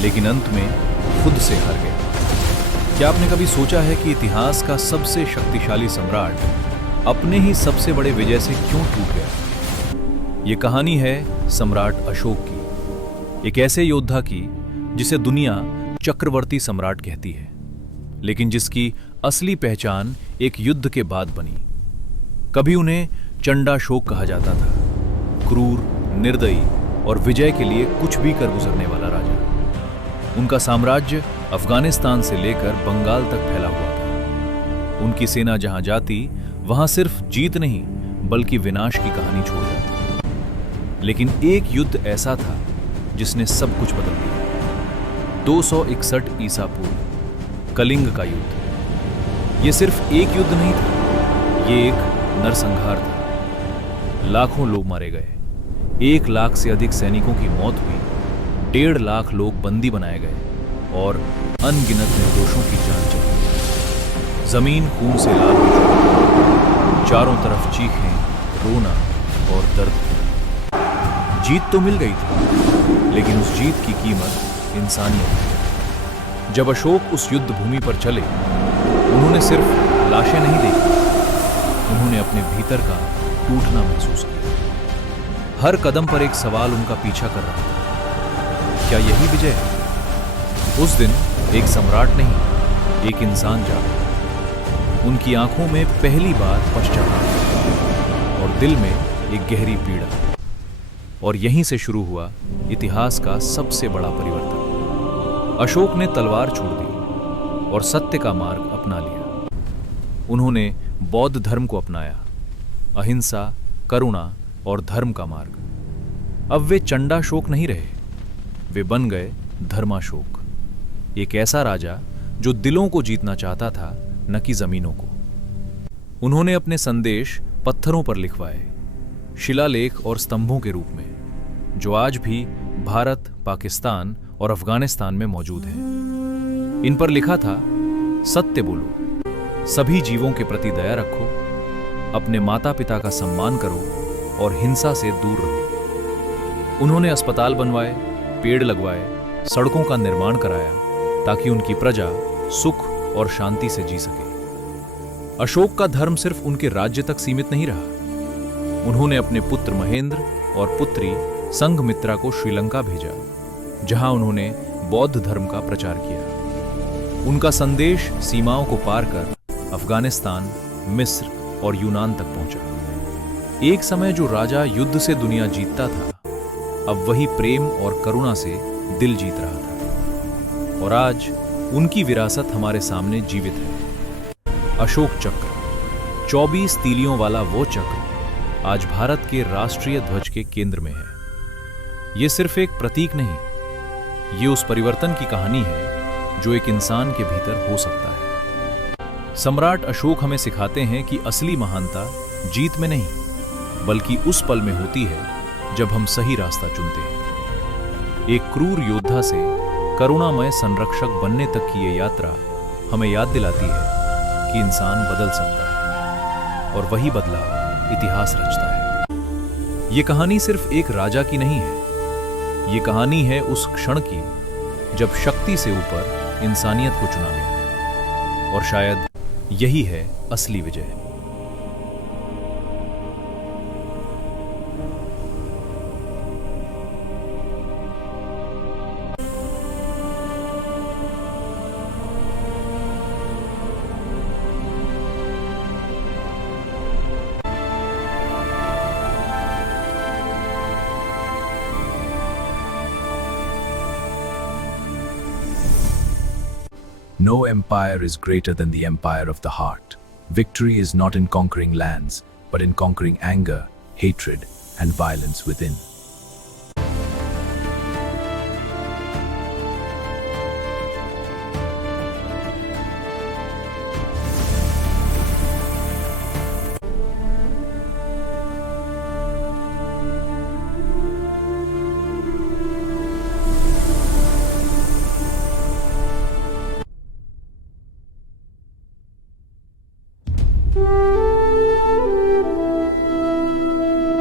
लेकिन अंत में खुद से हार गए। क्या आपने कभी सोचा है कि इतिहास का सबसे शक्तिशाली सम्राट अपने ही सबसे बड़े विजय से क्यों टूट गया? ये कहानी है सम्राट अशोक की, एक ऐसे योद्धा की जिसे दुनिया चक्रवर्ती सम्राट कहती है, लेकिन जिसकी असली पहचान एक युद्ध के बाद बनी। कभी उन्हें चंडाशोक कहा जाता था, क्रूर, निर्दयी और विजय के लिए कुछ भी कर गुजरने वाला राजा। उनका साम्राज्य अफगानिस्तान से लेकर बंगाल तक फैला हुआ था। उनकी सेना जहां जाती वहां सिर्फ जीत नहीं बल्कि विनाश की कहानी छोड़ जाती। लेकिन एक युद्ध ऐसा था जिसने सब कुछ बदल दिया। 261 ईसा पूर्व कलिंग का युद्ध। यह सिर्फ एक युद्ध नहीं था, यह एक नरसंहार था। लाखों लोग मारे गए, 1 लाख से अधिक सैनिकों की मौत हुई, 1.5 लाख लोग बंदी बनाए गए और अनगिनत निर्दोषों की जान चली। जमीन खून से लाल हो चुकी, चारों तरफ चीखें, रोना और दर्द थी। जीत तो मिल गई थी, लेकिन उस जीत की कीमत इंसानियत थी। जब अशोक उस युद्ध भूमि पर चले, उन्होंने सिर्फ लाशें नहीं देखी, उन्होंने अपने भीतर का टूटना महसूस किया। हर कदम पर एक सवाल उनका पीछा कर रहा था, क्या यही विजय है? उस दिन एक सम्राट नहीं, एक इंसान जागा। उनकी आंखों में पहली बार पश्चाताप और दिल में एक गहरी पीड़ा। और यहीं से शुरू हुआ इतिहास का सबसे बड़ा परिवर्तन। अशोक ने तलवार छोड़ दी और सत्य का मार्ग अपना लिया। उन्होंने बौद्ध धर्म को अपनाया, अहिंसा, करुणा और धर्म का मार्ग। अब वे चंडाशोक नहीं रहे, वे बन गए धर्माशोक, एक ऐसा राजा जो दिलों को जीतना चाहता था, न कि जमीनों को। उन्होंने अपने संदेश पत्थरों पर लिखवाए, शिलालेख और स्तंभों के रूप में, जो आज भी भारत, पाकिस्तान और अफगानिस्तान में मौजूद हैं। इन पर लिखा था, सत्य बोलो, सभी जीवों के प्रति दया रखो, अपने माता पिता का सम्मान करो और हिंसा से दूर रहो। उन्होंने अस्पताल बनवाए, पेड़ लगवाए, सड़कों का निर्माण कराया, ताकि उनकी प्रजा सुख और शांति से जी सके। अशोक का धर्म सिर्फ उनके राज्य तक सीमित नहीं रहा। उन्होंने अपने पुत्र महेंद्र और पुत्री संघमित्रा को श्रीलंका भेजा, जहां उन्होंने बौद्ध धर्म का प्रचार किया। उनका संदेश सीमाओं को पार कर अफगानिस्तान, मिस्र और यूनान तक पहुंचा। एक समय जो राजा युद्ध से दुनिया जीतता था, अब वही प्रेम और करुणा से दिल जीत रहा था। और आज उनकी विरासत हमारे सामने जीवित है। अशोक चक्र, 24 तीलियों वाला वो चक्र आज भारत के राष्ट्रीय ध्वज के केंद्र में है। ये सिर्फ एक प्रतीक नहीं, ये उस परिवर्तन की कहानी है जो एक इंसान के भीतर हो सकता है। सम्राट अशोक हमें सिखाते हैं कि असली महानता जीत में नहीं, बल्कि उस पल में होती है जब हम सही रास्ता चुनते हैं। एक क्रूर योद्धा से करुणामय संरक्षक बनने तक की ये यात्रा हमें याद दिलाती है कि इंसान बदल सकता है, और वही बदलाव इतिहास रचता है। ये कहानी सिर्फ एक राजा की नहीं है, ये कहानी है उस क्षण की जब शक्ति से ऊपर इंसानियत को चुना गया, और शायद यही है असली विजय। No empire is greater than the empire of the heart. Victory is not in conquering lands, but in conquering anger, hatred, and violence within.